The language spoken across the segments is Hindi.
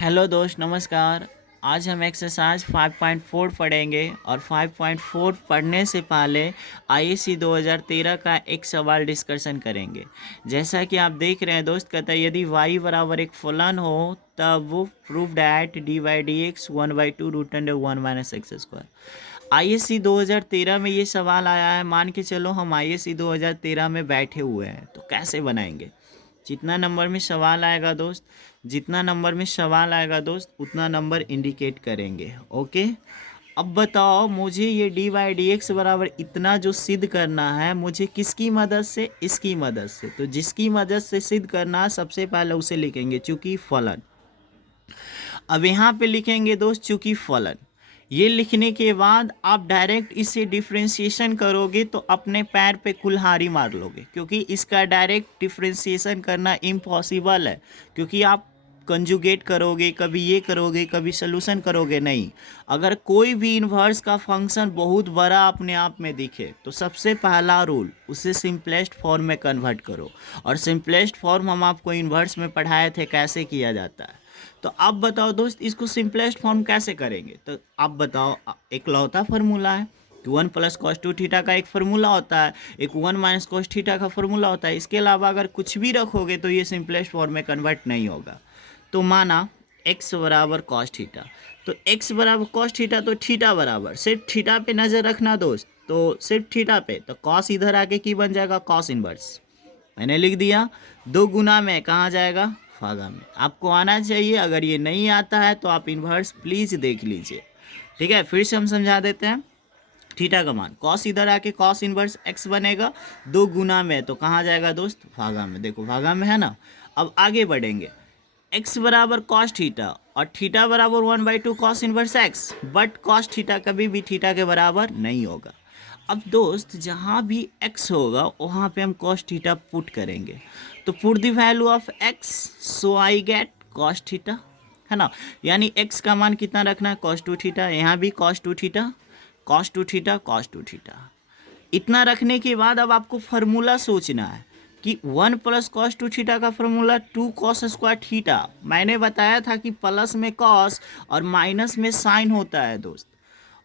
हेलो दोस्त, नमस्कार। आज हम एक्सरसाइज 5.4 पढ़ेंगे और 5.4 पढ़ने से पहले आईएससी 2013 का एक सवाल डिस्कशन करेंगे। जैसा कि आप देख रहे हैं दोस्त, कहता है यदि y बराबर एक फलन हो तब वो prove that dy/dx 1/2 root under 1 minus x square. ISC 2013 में ये सवाल आया है। मान के चलो हम आईएससी 2013 में बैठे हुए हैं, तो कैसे बनाएंगे। जितना नंबर में सवाल आएगा दोस्त, उतना नंबर इंडिकेट करेंगे। ओके, अब बताओ मुझे ये dy/dx बराबर इतना जो सिद्ध करना है, मुझे किसकी मदद से, इसकी मदद से। तो जिसकी मदद से सिद्ध करना है सबसे पहले उसे लिखेंगे चूंकि फलन। अब यहाँ पे लिखेंगे दोस्त चूंकि फलन। ये लिखने के बाद आप डायरेक्ट इसे डिफ्रेंशिएशन करोगे तो अपने पैर पे कुल्हाड़ी मार लोगे, क्योंकि इसका डायरेक्ट डिफ्रेंशिएशन करना इम्पॉसिबल है। क्योंकि आप कंजुगेट करोगे, कभी ये करोगे, कभी सोल्यूशन करोगे नहीं। अगर कोई भी इन्वर्स का फंक्शन बहुत बड़ा अपने आप में दिखे तो सबसे पहला रूल, उसे सिंपलेस्ट फॉर्म में कन्वर्ट करो। और सिंपलेस्ट फॉर्म हम आपको इन्वर्स में पढ़ाए थे कैसे किया जाता है। तो आप बताओ दोस्त, इसको सिंपलेस्ट फॉर्म कैसे करेंगे। तो आप बताओ, एक लौता फार्मूला है कि 1 प्लस कॉस 2 थीटा का एक फार्मूला होता है, एक 1 माइनस कॉस थीटा का फार्मूला होता है। इसके अलावा अगर कुछ भी रखोगे तो ये सिंपलेस्ट फॉर्म में कन्वर्ट नहीं होगा। तो माना x बराबर कॉस थीटा, तो x बराबर कॉस थीटा, तो थीटा बराबर सिर्फ थीटा पे नज़र रखना दोस्त, तो सिर्फ थीटा पे। तो कॉस इधर आके की बन जाएगा, कॉस इनवर्स। मैंने लिख दिया। 2 गुना में कहाँ जाएगा, फागा में। आपको आना चाहिए। अगर ये नहीं आता है तो आप इन्वर्स प्लीज़ देख लीजिए। ठीक है, फिर से हम समझा देते हैं। थीटा का मान, कॉस इधर आके कॉस इनवर्स x बनेगा। 2 गुना में तो कहाँ जाएगा दोस्त, भागा में। देखो भागा में है ना। अब आगे बढ़ेंगे। x बराबर कॉस थीटा और थीटा बराबर 1/2 cos inverse x, but cos theta कभी भी थीटा के बराबर नहीं होगा। अब दोस्त जहाँ भी x होगा वहाँ पे हम कॉस थीटा पुट करेंगे। तो put the value of x, so I get cos theta, है ना। यानी x का मान कितना रखना है, कॉस 2 थीटा। यहाँ भी cos 2 theta, cos 2 theta, cos 2 theta. इतना रखने के बाद अब आपको फार्मूला सोचना है कि 1 प्लस कॉस 2 थीटा का फार्मूला 2 कॉस स्क्वायर थीटा। मैंने बताया था कि प्लस में कॉस और माइनस में साइन होता है दोस्त,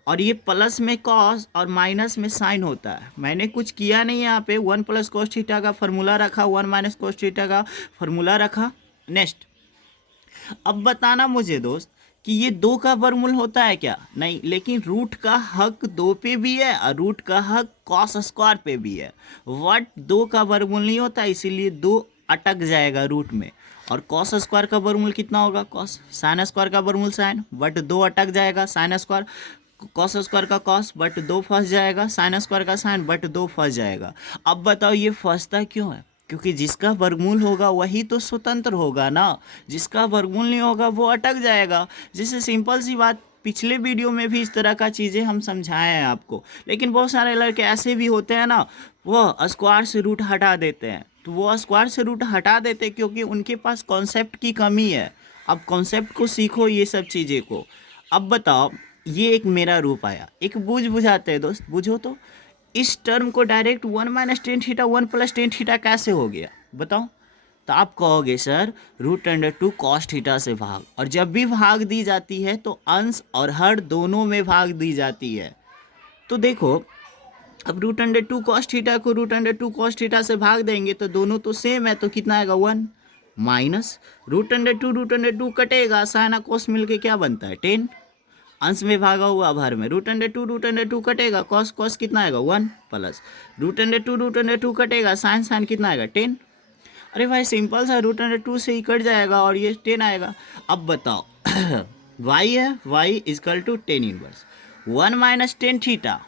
और ये प्लस में कॉस और माइनस में साइन होता है। मैंने कुछ किया नहीं यहाँ पे। 1 प्लस कॉस थीटा का फार्मूला रखा, 1 माइनस कॉस थीटा का फार्मूला रखा। नेक्स्ट, अब बताना मुझे दोस्त कि ये 2 का वर्गमूल होता है क्या, नहीं। लेकिन रूट का हक 2 पे भी है और रूट का हक कॉस स्क्वायर पे भी है। वट 2 का वर्गमूल नहीं होता, इसीलिए 2 अटक जाएगा रूट में। और कॉस स्क्वायर का वर्गमूल कितना होगा, कॉस। साइन स्क्वायर का वर्गमूल साइन, बट 2 अटक जाएगा। साइन स्क्वायर, कॉस स्क्वायर का कॉस, बट 2 फंस जाएगा। साइन स्क्वायर का साइन, बट 2 फंस जाएगा। अब बताओ ये फंसता क्यों है, क्योंकि जिसका वर्गमूल होगा वही तो स्वतंत्र होगा ना। जिसका वर्गमूल नहीं होगा वो अटक जाएगा। जैसे सिंपल सी बात, पिछले वीडियो में भी इस तरह का चीज़ें हम समझाए हैं आपको। लेकिन बहुत सारे लड़के ऐसे भी होते हैं ना, वो स्क्वायर से रूट हटा देते हैं। तो वो स्क्वायर से रूट हटा देते क्योंकि उनके पास कॉन्सेप्ट की कमी है। अब कॉन्सेप्ट को सीखो, ये सब चीज़ें को। अब बताओ, ये एक मेरा रूप आया, एक बुझाते हैं दोस्त, बुझो तो। इस टर्म को direct 1 minus ten theta 1 plus ten theta कैसे हो गया, बताओ। तो आप कहोगे सर √2 कॉस थीटा से भाग, और जब भी भाग दी जाती है तो अंश और हर दोनों में भाग दी जाती है। तो देखो, अब √2 कॉस थीटा को √2 कॉस थीटा से भाग देंगे तो दोनों तो सेम है, तो कितना आएगा 1 माइनस √2 कटेगा, साइन कोस मिलके क्या बनता है 10। अंश में भागा हुआ भर में √2 कटेगा, कॉस कॉस कितना आएगा 1 प्लस √2 कटेगा, साइन साइन कितना आएगा 10। अरे भाई सिंपल सा, √2 से ही कट जाएगा और ये 10 आएगा। अब बताओ y है, y equal to 10 inverse 1 minus ten theta.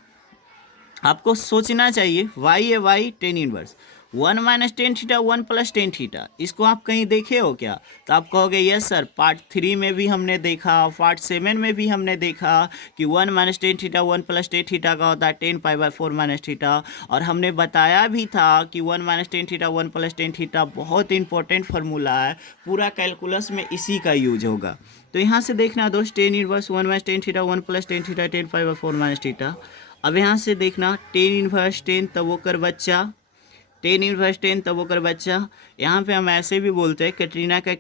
आपको सोचना चाहिए, y है, y 10 inverse 1 minus ten theta 1 plus ten theta. इसको आप कहीं देखे हो क्या। तो आप कहोगे यस सर, पार्ट 3 में भी हमने देखा, पार्ट 7 में भी हमने देखा कि 1 minus ten theta 1 plus ten theta का होता है 10π/4 माइनस थीटा। और हमने बताया भी था कि 1 minus ten theta 1 plus ten theta बहुत इंपॉर्टेंट फार्मूला है, पूरा कैलकुलस में इसी का यूज होगा। तो यहाँ से देखना दोस्त, 10 inverse 1 minus ten theta 1 plus ten theta 10π/4 minus theta. अब यहाँ से देखना 10 इनवर्स 10 तब वो कर बच्चा, 10 इनवर्स 10 तब वो कर बच्चा। यहाँ पे हम ऐसे भी बोलते हैं कैटरीना का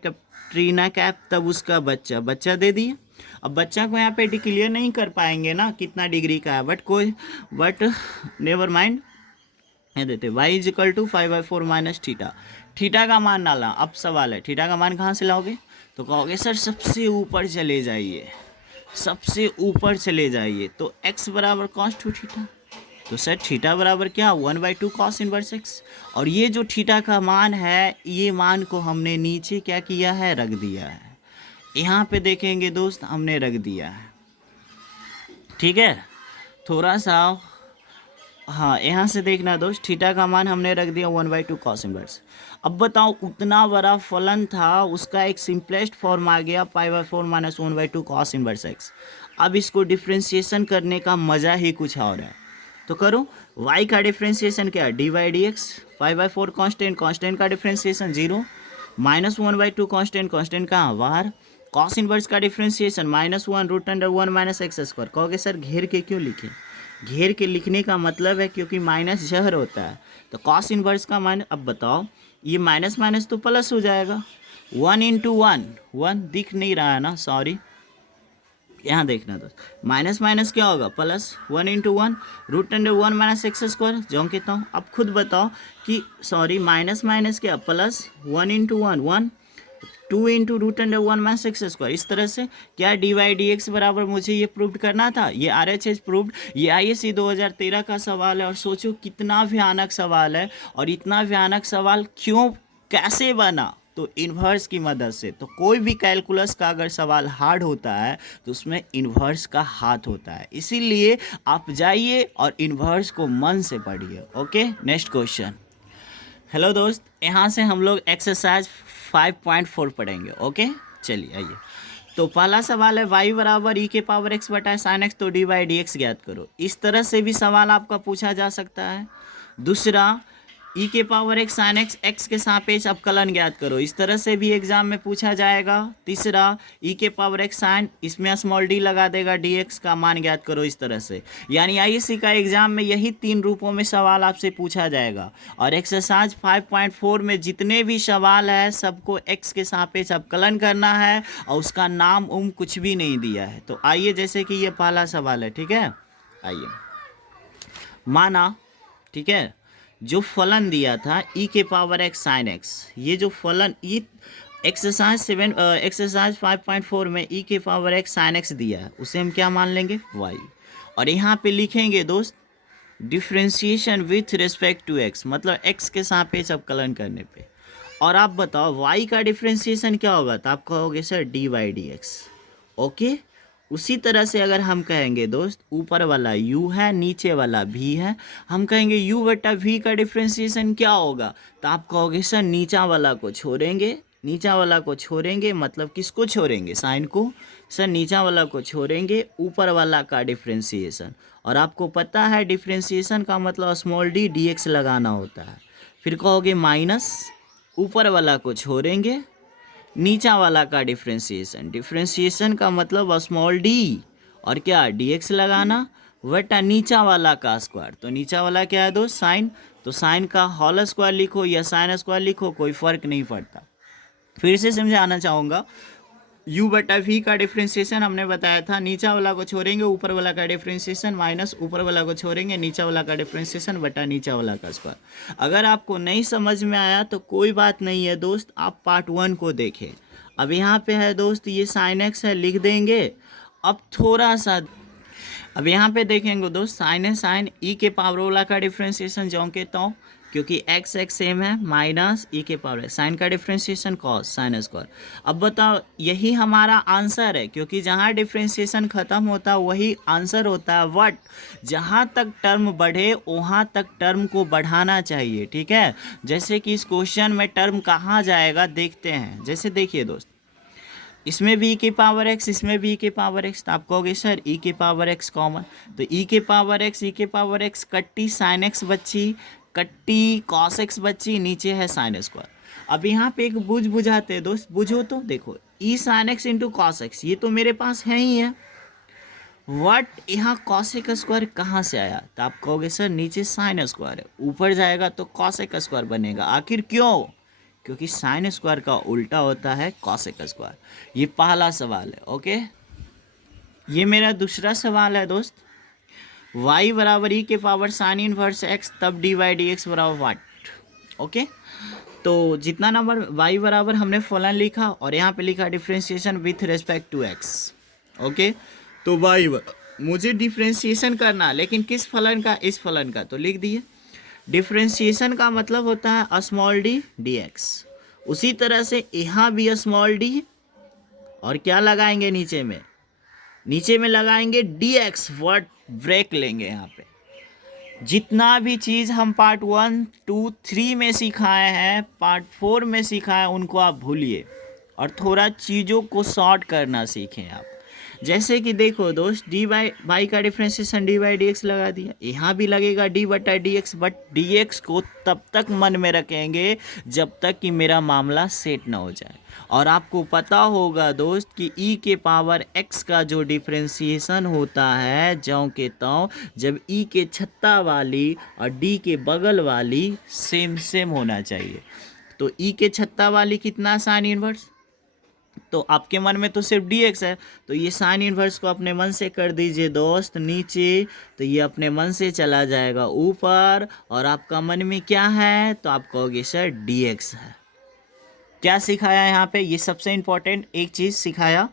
ट्रीना कैप, तब उसका बच्चा, बच्चा दे दिए। अब बच्चा को यहाँ पे डिक्लेयर नहीं कर पाएंगे ना कितना डिग्री का है, बट नेवर माइंड, ये देते y is equal to 5/4 minus theta. Theta का मान डाला। अब सवाल है थीटा का मान कहाँ से लाओगे, तो कहोगे सर सबसे ऊपर चले जाइए, सबसे ऊपर चले जाइए, तो x बराबर कॉस टू थीटा। तो सर थीटा बराबर क्या, 1/2 कॉस इनवर्स x। और ये जो थीटा का मान है, ये मान को हमने नीचे क्या किया है, रख दिया है। यहाँ पे देखेंगे दोस्त, हमने रख दिया है, ठीक है। थोड़ा सा हाँ यहाँ से देखना दोस्त, थीटा का मान हमने रख दिया 1/2 कॉस इनवर्स। अब बताओ उतना बड़ा फलन था, उसका एक सिंपलेस्ट फॉर्म आ गया 5/4 माइनस 1/2 कॉस इनवर्स एक्स। अब इसको डिफ्रेंशिएशन करने का मज़ा ही कुछ और है, तो करो। y का डिफ्रेंशिएशन क्या है, dy/dx, 5/4 कांस्टेंट, कांस्टेंट का डिफ्रेंशिएशन 0, माइनस 1/2 कांस्टेंट, कांस्टेंट कहाँ बाहर, कॉस इनवर्स का डिफ्रेंशिएशन -1√(1 माइनस एक्स स्क्वायर। कहोगे सर घेर के क्यों लिखे, घेर के लिखने का मतलब है क्योंकि माइनस जहर होता है, तो कॉस इनवर्स का माइनस। अब बताओ ये माइनस माइनस तो प्लस हो जाएगा, 1 इंटू 1, 1 दिख नहीं रहा है ना, सॉरी, यहाँ देखना दोस्त, माइनस माइनस क्या होगा, plus, 1 into 1√(1 minus x square, जो कहता हूँ। अब खुद बताओ कि सॉरी माइनस माइनस क्या, plus, 1 into 1, 1, 2 into √1 minus x square. इस तरह से क्या dy/dx बराबर मुझे ये प्रूव करना था, ये RHS प्रूव्ड। ये ISC 2013 का सवाल है, और सोचो कितना भयानक सवाल है, और इतना भयानक सवाल क्यों, कैसे बना, तो इन्वर्स की मदद से। तो कोई भी कैलकुलस का अगर सवाल हार्ड होता है तो उसमें इन्वर्स का हाथ होता है, इसीलिए आप जाइए और इन्वर्स को मन से पढ़िए। Okay, next question. हेलो दोस्त, यहाँ से हम लोग एक्सरसाइज 5.4 पढ़ेंगे। ओके, चलिए आइए। तो पहला सवाल है y बराबर e के पावर x बटा साइन एक्स, तो dy/dx ज्ञात करो। इस तरह से भी सवाल आपका पूछा जा सकता है। दूसरा, e के power x sine x, x के सापेक्ष अवकलन ज्ञात करो। इस तरह से भी एग्जाम में पूछा जाएगा। तीसरा, e के पावर x साइन, इसमें स्मॉल d लगा देगा, dx का मान ज्ञात करो। इस तरह से यानी ISC का एग्जाम में यही 3 रूपों में सवाल आपसे पूछा जाएगा। और एक्सरसाइज 5.4 में जितने भी सवाल है सबको x के सापेक्ष अवकलन करना है, और उसका नाम कुछ भी नहीं दिया है। तो आइए, जैसे कि ये पहला सवाल है, ठीक है, आइए। माना, ठीक है, जो फलन दिया था e के पावर x साइन x, ये जो फलन एक्सरसाइज 5.4 में e के पावर x साइन x दिया है, उसे हम क्या मान लेंगे, y। और यहाँ पे लिखेंगे दोस्त differentiation with respect to x, मतलब x के सापेक्ष अवकलन करने पे। और आप बताओ y का डिफ्रेंशिएशन क्या होगा, तो आप कहोगे सर dy/dx। ओके, उसी तरह से अगर हम कहेंगे दोस्त, ऊपर वाला u है, नीचे वाला v है, हम कहेंगे u बटा v का डिफ्रेंशिएशन क्या होगा, तो आप कहोगे सर नीचा वाला को छोड़ेंगे, नीचा वाला को छोड़ेंगे, मतलब किसको छोड़ेंगे, साइन को। सर नीचा वाला को छोड़ेंगे, ऊपर वाला का डिफ्रेंशिएशन। और आपको पता है डिफ्रेंशिएशन का मतलब स्मॉल d dx लगाना होता है। फिर कहोगे माइनस, ऊपर वाला को छोड़ेंगे, नीचा वाला का डिफ्रेंशिएशन, डिफ्रेंशिएशन का मतलब स्मॉल d, और क्या dx लगाना, बटा नीचा वाला का स्क्वायर। तो नीचा वाला क्या है दोस्त, साइन, तो साइन का होल स्क्वायर लिखो या साइन स्क्वायर लिखो, कोई फर्क नहीं पड़ता। फिर से समझाना चाहूँगा, u बटा v का डिफ्रेंशिएशन हमने बताया था, नीचा वाला को छोड़ेंगे, ऊपर वाला का डिफ्रेंशिएशन, माइनस ऊपर वाला को छोड़ेंगे, नीचा वाला का डिफ्रेंशिएशन बटा नीचा वाला का स्क्वायर। अगर आपको नहीं समझ में आया तो कोई बात नहीं है दोस्त, आप पार्ट 1 को देखें। अब यहाँ पे है दोस्त, ये साइन एक्स है, लिख देंगे। अब थोड़ा सा, अब यहाँ पे देखेंगे दोस्त, साइन है, साइन e के पावर वाला का डिफ्रेंशिएशन जो कहता हूँ, क्योंकि x x सेम है, माइनस e के पावर, साइन का डिफ्रेंशिएशन कॉस साइन स्क्वायर। अब बताओ, यही हमारा आंसर है, क्योंकि जहाँ डिफ्रेंशिएशन खत्म होता है वही आंसर होता है। बट जहाँ तक टर्म बढ़े वहाँ तक टर्म को बढ़ाना चाहिए, ठीक है। जैसे कि इस क्वेश्चन में टर्म कहाँ जाएगा देखते हैं। जैसे देखिए दोस्त, इसमें भी e के पावर x, इसमें भी e के पावर x, तो आप कहोगे सर e के पावर x कॉमन, तो e के पावर x कट्टी साइन x बच्ची, कट्टी कॉस x बच्ची, नीचे है साइन स्क्वायर। अब यहाँ पे एक बुझाते हैं दोस्त, बुझो तो देखो, e sine x into cos x, ये तो मेरे पास है ही है, वट यहाँ कॉस का स्क्वायर कहाँ से आया, तो आप कहोगे सर नीचे साइन स्क्वायर है, ऊपर जाएगा तो कॉस का स्क्वायर बनेगा। आखिर क्यों, क्योंकि साइन स्क्वायर का उल्टा होता है कॉसेक स्क्वायर। ये पहला सवाल है। ओके, ये मेरा दूसरा सवाल है दोस्त। y बराबर ई के पावर साइन इनवर्स x तब dy dx बराबर वाट। ओके, तो जितना नंबर y बराबर हमने फलन लिखा और यहाँ पे लिखा differentiation with respect to x। Okay, तो y मुझे डिफ्रेंशिएशन करना, लेकिन किस फलन का? इस फलन का। तो लिख दिए डिफ्रेंशिएशन का मतलब होता है स्मॉल डी dx। उसी तरह से यहाँ भी स्मॉल डी, और क्या लगाएंगे नीचे में? नीचे में लगाएंगे dx, वर्ड ब्रेक लेंगे यहाँ पे। जितना भी चीज़ हम पार्ट 1, 2, 3 में सिखाए हैं, पार्ट 4 में सिखाए, उनको आप भूलिए और थोड़ा चीज़ों को शॉर्ट करना सीखें आप। जैसे कि देखो दोस्त, डी बाई का differentiation D by d x लगा दिया, यहाँ भी लगेगा डी बटा d x, but D x को तब तक मन में रखेंगे जब तक कि मेरा मामला सेट ना हो जाए। और आपको पता होगा दोस्त कि ई के पावर एक्स का जो डिफ्रेंशिएशन होता है ज्यों के त्यों, जब ई के छत्ता वाली और डी के बगल वाली सेम होना चाहिए। तो ई के छत्ता वाली कितना साइन इनवर्स, तो आपके मन में तो सिर्फ dx है, तो ये साइन इनवर्स को अपने मन से कर दीजिए दोस्त नीचे, तो ये अपने मन से चला जाएगा ऊपर, और आपका मन में क्या है? तो आप कहोगे सर dx है। क्या सिखाया यहाँ पे? ये सबसे इम्पोर्टेंट एक चीज़ सिखाया,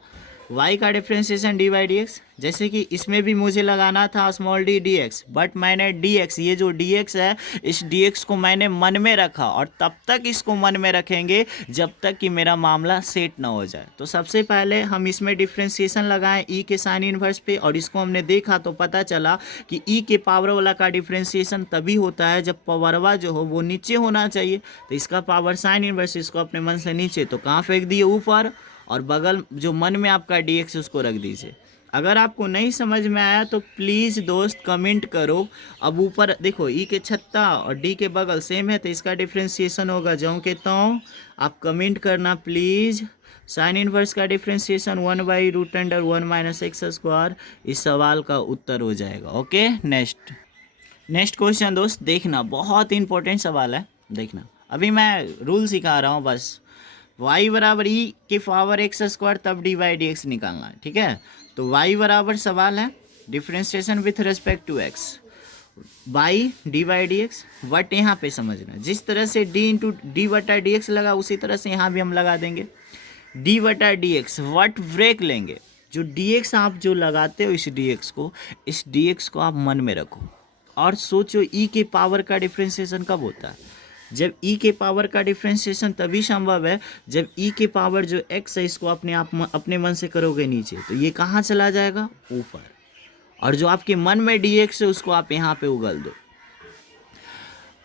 y का differentiation D by d x. जैसे कि इसमें भी मुझे लगाना था small D D x, but मैंने dx, ये जो dx है, इस dx को मैंने मन में रखा, और तब तक इसको मन में रखेंगे जब तक कि मेरा मामला सेट ना हो जाए। तो सबसे पहले हम इसमें डिफ्रेंशिएशन लगाएं ई के साइन इनवर्स पे, और इसको हमने देखा तो पता चला कि ई के पावर वाला का डिफ्रेंशिएशन तभी होता है जब पावरवा जो हो वो नीचे होना चाहिए। तो इसका पावर साइन इनवर्स, इसको अपने मन से नीचे, तो कहाँ फेंक दिए? ऊपर, और बगल जो मन में आपका dx उसको रख दीजिए। अगर आपको नहीं समझ में आया तो प्लीज़ दोस्त कमेंट करो। अब ऊपर देखो, ई के छत्ता और डी के बगल सेम है, तो इसका डिफ्रेंशिएशन होगा ज्यों के त्यों। आप कमेंट करना प्लीज़। साइन इनवर्स का डिफ्रेंशिएशन 1/√1 माइनस एक्स स्क्वायर, इस सवाल का उत्तर हो जाएगा। ओके, नेक्स्ट क्वेश्चन दोस्त देखना, बहुत इंपॉर्टेंट सवाल है, देखना। अभी मैं रूल सिखा रहा हूँ बस। y बराबर ई के पावर एक्स स्क्वायर तब डी बाई डी एक्स निकालना है, ठीक है। तो y बराबर सवाल है differentiation with respect to x by d by d x, what यहाँ पे समझना, जिस तरह से d इंटू डी बटा डी एक्स लगा उसी तरह से यहाँ भी हम लगा देंगे d बटा डी एक्स, वट ब्रेक लेंगे। जो dx आप जो लगाते हो इस dx को आप मन में रखो और सोचो e के पावर का डिफ्रेंशिएशन कब होता है? जब e के पावर का डिफ्रेंशिएशन तभी संभव है जब e के पावर जो x है इसको अपने मन से करोगे नीचे, तो ये कहाँ चला जाएगा? ऊपर। और जो आपके मन में dx है उसको आप यहाँ पे उगल दो।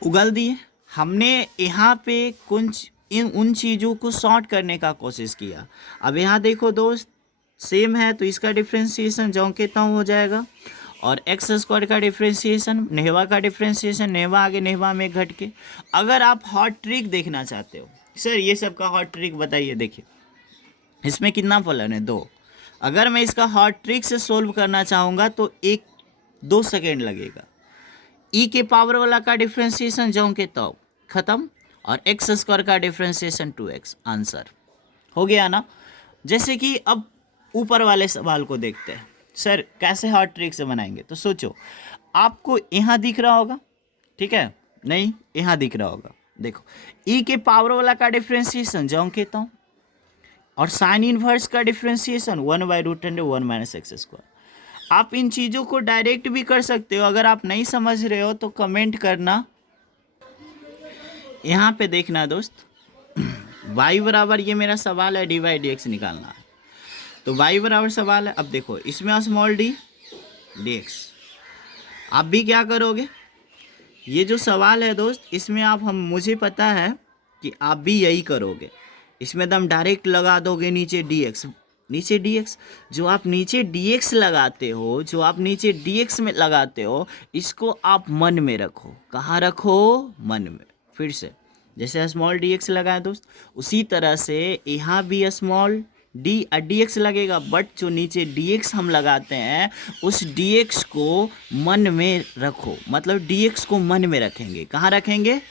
उगल दिए हमने यहाँ पे कुछ उन चीज़ों को सॉर्ट करने का कोशिश किया। अब यहाँ देखो दोस्त, सेम है तो इसका डिफ्रेंशिएशन ज्यों के त्यों हो जाएगा, और एक्स स्क्वायर का डिफ्रेंशिएशन, नेहवा का डिफ्रेंशिएशन, नेहवा आगे नेहवा में घट के। अगर आप हॉट ट्रिक देखना चाहते हो, सर ये सब का हॉट ट्रिक बताइए, देखिए इसमें कितना फलन है? 2। अगर मैं इसका हॉट ट्रिक से सोल्व करना चाहूँगा तो 1-2 सेकेंड लगेगा। ई के पावर वाला का डिफ्रेंशिएशन ज्यों के त्यों खत्म, और एक्स स्क्वायर का डिफ्रेंशिएशन 2x, आंसर हो गया ना। जैसे कि अब ऊपर वाले सवाल को देखते हैं, सर कैसे हॉट ट्रिक से बनाएंगे? तो सोचो, आपको यहाँ दिख रहा होगा, ठीक है, नहीं यहाँ दिख रहा होगा, देखो ई के पावर वाला का डिफ्रेंशिएशन ज्यों के त्यों, और साइन इनवर्स का डिफ्रेंशिएशन 1/√1 माइनस एक्स स्क्वायर। आप इन चीज़ों को डायरेक्ट भी कर सकते हो, अगर आप नहीं समझ रहे हो तो कमेंट करना। यहाँ पे देखना दोस्त, y बराबर, ये मेरा सवाल है डी बाई डी एक्स निकालना है, तो y बराबर सवाल है। अब देखो इसमें स्मॉल डी dx, आप भी क्या करोगे? ये जो सवाल है दोस्त, इसमें आप मुझे पता है कि आप भी यही करोगे। इसमें एकदम डायरेक्ट लगा दोगे नीचे dx। जो आप नीचे dx लगाते हो, जो आप नीचे dx में लगाते हो, इसको आप मन में रखो। कहाँ रखो? मन में। फिर से जैसे स्मॉल dx लगाए दोस्त, उसी तरह से यहाँ भी स्मॉल dx लगेगा, बट जो नीचे dx हम लगाते हैं उस dx को मन में रखो, मतलब dx को मन में रखेंगे। कहाँ रखेंगे?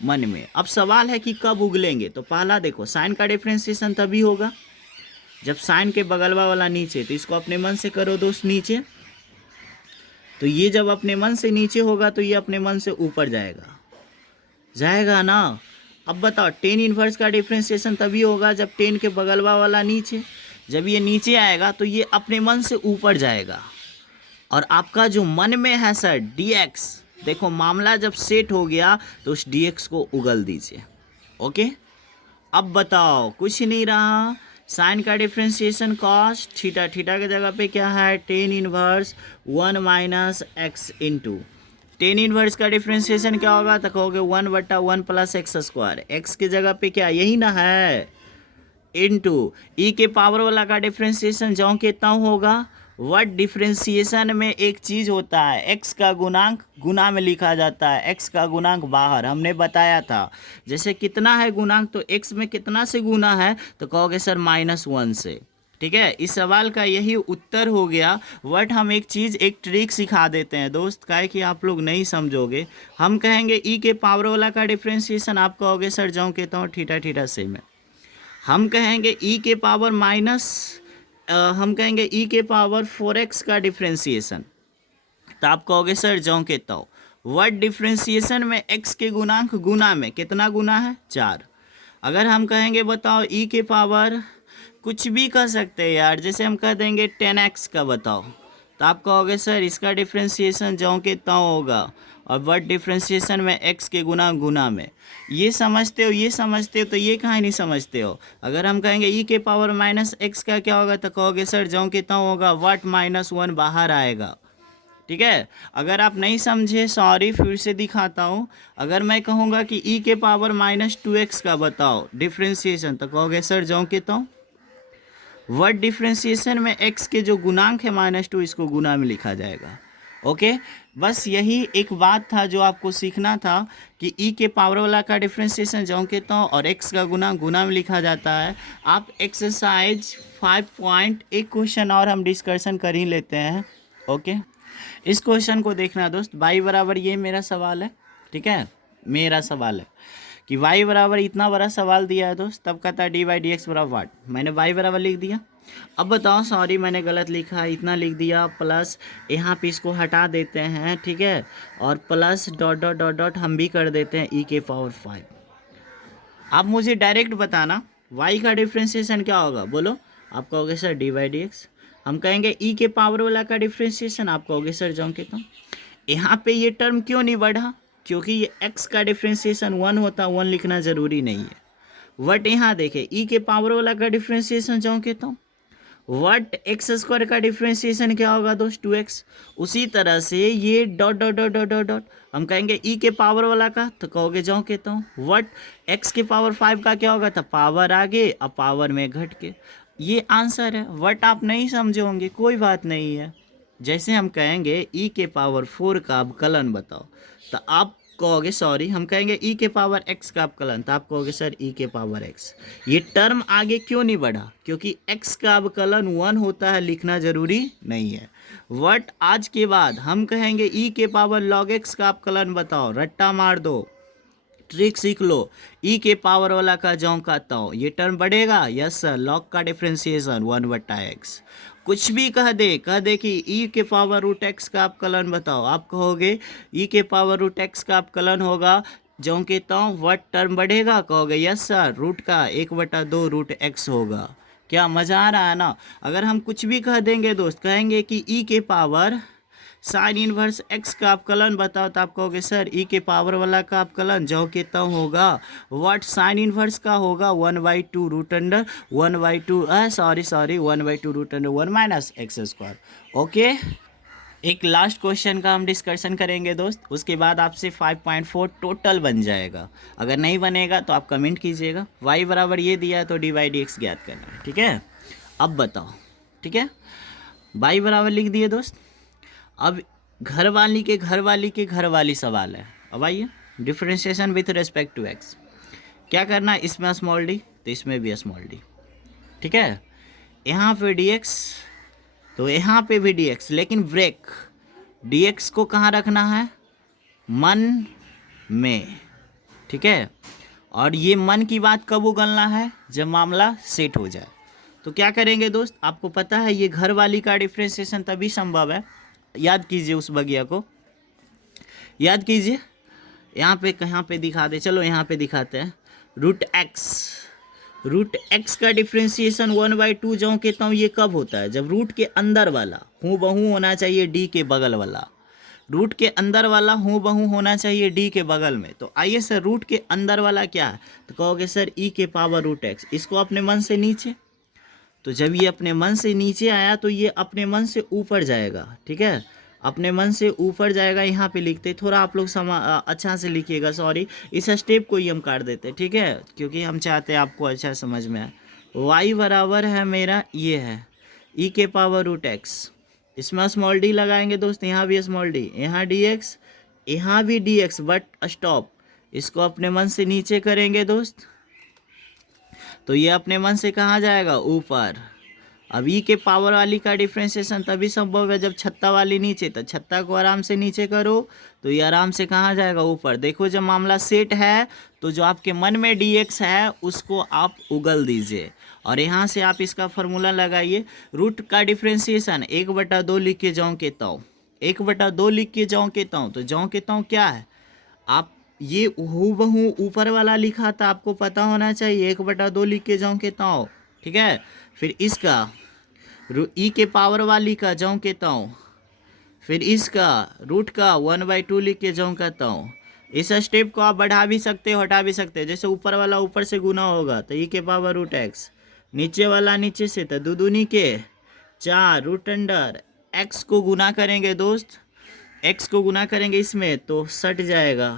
मन में। अब सवाल है कि कब उगलेंगे, तो पहला देखो साइन का डिफ्रेंसिएशन तभी होगा जब साइन के बगलवा वाला नीचे, तो इसको अपने मन से करो दोस्त नीचे, तो ये जब अपने मन से नीचे होगा तो ये अपने मन से ऊपर जाएगा, जाएगा ना। अब बताओ टेन इनवर्स का डिफ्रेंसिएशन तभी होगा जब टेन के बगलवा वाला नीचे, जब ये नीचे आएगा तो ये अपने मन से ऊपर जाएगा। और आपका जो मन में है सर dx, देखो मामला जब सेट हो गया तो उस dx को उगल दीजिए। ओके, अब बताओ कुछ नहीं रहा, साइन का डिफ्रेंसिएशन कॉस थीटा, थीटा की जगह पे क्या है tan inverse 1 minus x into, tan inverse का डिफ्रेंसिएशन क्या होगा, तो कहोगे 1/1 प्लस एक्स स्क्वायर, एक्स की जगह पे क्या यही ना है इंटू ई के पावर वाला का डिफ्रेंसिएशन जो कितना होगा, वर्ड डिफ्रेंसिएशन में एक चीज़ होता है एक्स का गुणांक गुना में लिखा जाता है, एक्स का गुणांक बाहर, हमने बताया था। जैसे कितना है गुणांक, तो एक्स में कितना से गुना है, तो कहोगे सर -1 से। ठीक है, इस सवाल का यही उत्तर हो गया। बट हम एक चीज़ एक ट्रिक सिखा देते हैं दोस्त, काहे कि आप लोग नहीं समझोगे। हम कहेंगे ई के पावर वाला का डिफ्रेंसिएशन, आप कहोगे सर जो कहता हूँ थीटा थीटा से में। हम कहेंगे ई के पावर हम कहेंगे ई के पावर 4x का डिफ्रेंसिएशन, तो आप कहोगे सर जो कहता हूँ वर्ड डिफ्रेंसिएशन में x के गुणांक गुना में कितना गुना है 4। अगर हम कहेंगे बताओ ई के पावर कुछ भी कह सकते हैं यार, जैसे हम कह देंगे 10x का बताओ, तो आप कहोगे सर इसका डिफ्रेंसिएशन जो कितना होगा, और वर्ड डिफ्रेंसिएशन में x के गुना गुना में। ये समझते हो, ये समझते हो, तो ये कहाँ नहीं समझते हो। अगर हम कहेंगे ई के पावर -x का क्या होगा, तो कहोगे सर जो कितना होगा वर्ड -1 बाहर आएगा। ठीक है, अगर आप नहीं समझे सॉरी, फिर से दिखाता हूँ। अगर मैं कहूँगा कि ई के पावर -2x का बताओ डिफ्रेंसिएशन, तो कहोगे सर जो कितना हूँ वर्ड डिफ्रेंसिएशन में x के जो गुणांक है -2, इसको गुना में लिखा जाएगा। ओके, बस यही एक बात था जो आपको सीखना था कि ई के पावर वाला का डिफ्रेंसिएशन जो कहता हूँ और x का गुना गुना में लिखा जाता है। आप एक्सरसाइज 5 एक क्वेश्चन और हम डिस्कशन कर ही लेते हैं। ओके, इस क्वेश्चन को देखना दोस्त, y बराबर ये मेरा सवाल है। ठीक है, मेरा सवाल है कि y बराबर इतना बड़ा सवाल दिया है दोस्त, तब कहता है dy/dx बराबर वाट, मैंने y बराबर लिख दिया। अब बताओ सॉरी मैंने गलत लिखा, इतना लिख दिया, प्लस यहाँ पे इसको हटा देते हैं। ठीक है, और plus dot dot dot dot हम भी कर देते हैं ई के पावर 5। आप मुझे डायरेक्ट बताना y का डिफ्रेंसिएशन क्या होगा, बोलो। आप कहोगे सर dy/dx। हम कहेंगे ई के पावर वाला का डिफ्रेंसिएशन, आप कहोगे सर जो कहता हूँ। यहाँ पे ये टर्म क्यों नहीं बढ़ा, क्योंकि ये x का डिफ्रेंसिएशन 1 होता, 1 लिखना ज़रूरी नहीं है। वट यहाँ देखे ई के पावर वाला का डिफ्रेंसिएशन जो कहता हूँ, वट एक्स स्क्वायर का डिफ्रेंसिएशन क्या होगा दोस्त 2x। उसी तरह से ये dot dot dot dot dot dot हम कहेंगे ई के पावर वाला का, तो कहोगे जो कहता हूँ वट एक्स के पावर 5 का क्या होगा, तो पावर आगे और पावर में घट के। ये आंसर है। वट आप नहीं समझे होंगे, कोई बात नहीं है। जैसे हम कहेंगे ई के पावर 4 का अवकलन बताओ, तो आप कहोगे सॉरी, हम कहेंगे ई के पावर x का अवकलन, तो आप कहोगे सर ई के पावर x। ये टर्म आगे क्यों नहीं बढ़ा, क्योंकि x का अवकलन 1 होता है, लिखना जरूरी नहीं है। वट आज के बाद हम कहेंगे ई के पावर log x का अवकलन बताओ, रट्टा मार दो, ट्रिक सीख लो। ई के पावर वाला का जो कहता हूँ ये टर्म बढ़ेगा, यस सर, लॉग का डिफ्रेंसिएशन 1/x। कुछ भी कह दे कि ई के पावर √x का अवकलन बताओ, आप कहोगे ई के पावर √x का अवकलन होगा, जो कहता हूँ वट टर्म बढ़ेगा, कहोगे यस सर, रूट का 1/2 √x होगा। क्या मज़ा आ रहा है ना। अगर हम कुछ भी कह देंगे दोस्त, कहेंगे कि ई के पावर साइन इनवर्स x का अवकलन बताओ, तो आप कहोगे सर ई के पावर वाला का अवकलन जो कितना होगा, व्हाट साइन इनवर्स का होगा 1/2 √1/2 sorry 1/2 √1 minus x square. Okay, एक लास्ट क्वेश्चन का हम डिस्कशन करेंगे दोस्त, उसके बाद आपसे 5.4 टोटल बन जाएगा। अगर नहीं बनेगा तो आप कमेंट कीजिएगा। y बराबर ये दिया है तो dy/dx ज्ञात करना है। ठीक है, अब बताओ। ठीक है, y बराबर लिख दिए दोस्त। अब घरवाली के घरवाली सवाल है। अब आइए, differentiation with respect to x क्या करना है, इसमें स्मॉल डी तो इसमें भी स्मॉल डी। ठीक है, यहाँ पे dx तो यहाँ पे भी dx, लेकिन ब्रेक dx को कहाँ रखना है, मन में। ठीक है। और ये मन की बात कब उगलना है, जब मामला सेट हो जाए। तो क्या करेंगे दोस्त, आपको पता है ये घर वाली का डिफ्रेंसिएशन तभी संभव है। याद कीजिए उस बगिया को, याद कीजिए। यहाँ पे कहाँ पे दिखा दे, चलो यहाँ पे दिखाते हैं। रूट एक्स का डिफ्रेंसिएशन 1/2 जो कहता हूँ ये कब होता है, जब रूट के अंदर वाला हूँ बहू होना चाहिए डी के बगल वाला, रूट के अंदर वाला हूँ बहू होना चाहिए डी के बगल में। तो आइए सर, रूट के अंदर वाला क्या है, तो कहोगे सर ई के पावर रूट एक्स। इसको अपने मन से नीचे, तो जब ये अपने मन से नीचे आया तो ये अपने मन से ऊपर जाएगा, ठीक है, अपने मन से ऊपर जाएगा। यहाँ पे लिखते, थोड़ा आप लोग अच्छा से लिखिएगा, सॉरी इस स्टेप को ही हम काट देते, ठीक है, क्योंकि हम चाहते हैं आपको अच्छा समझ में आए। y बराबर है मेरा ये है ई के पावर रूट एक्स, इसमें स्मॉल डी लगाएंगे दोस्त, यहाँ भी स्मॉल डी, यहाँ डी एक्स, यहाँ भी डी एक्स, बट स्टॉप, इसको अपने मन से नीचे करेंगे दोस्त, तो ये अपने मन से कहाँ जाएगा, ऊपर। अब ई के पावर वाली का डिफ्रेंसिएशन तभी संभव है जब छत्ता वाली नीचे, तो छत्ता को आराम से नीचे करो तो ये आराम से कहाँ जाएगा, ऊपर। देखो जब मामला सेट है तो जो आपके मन में डी एक्स है उसको आप उगल दीजिए, और यहाँ से आप इसका फॉर्मूला लगाइए। रूट का डिफ्रेंसिएशन 1/2 लिख के जाऊँ कहता हूँ, 1/2 लिख के जाऊँ कहता हूँ, तो जाऊँ कहता हूँ क्या है, आप ये हूबहू ऊपर वाला लिखा था, आपको पता होना चाहिए, 1/2 लिख के जाऊँ कहता हूँ, ठीक है। फिर इसका ई के पावर वाली का जाऊँ कहता हूँ, फिर इसका रूट का 1/2 लिख के जाऊँ कहता हूँ। इस स्टेप को आप बढ़ा भी सकते हो, हटा भी सकते हो। जैसे ऊपर वाला ऊपर से गुना होगा तो ई के पावर रूट एक्स, नीचे वाला नीचे से, तो दूनी के 4 रूट अंडर एक्स को गुना करेंगे दोस्त, एक्स को गुना करेंगे इसमें तो सट जाएगा।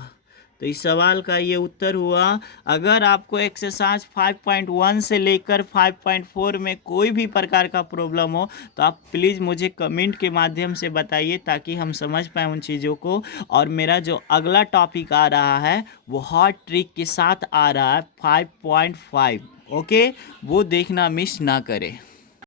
तो इस सवाल का ये उत्तर हुआ। अगर आपको एक्सरसाइज 5.1 से लेकर 5.4 में कोई भी प्रकार का प्रॉब्लम हो तो आप प्लीज़ मुझे कमेंट के माध्यम से बताइए, ताकि हम समझ पाएँ उन चीज़ों को। और मेरा जो अगला टॉपिक आ रहा है वो हॉट ट्रिक के साथ आ रहा है 5.5, ओके, वो देखना मिस ना करें।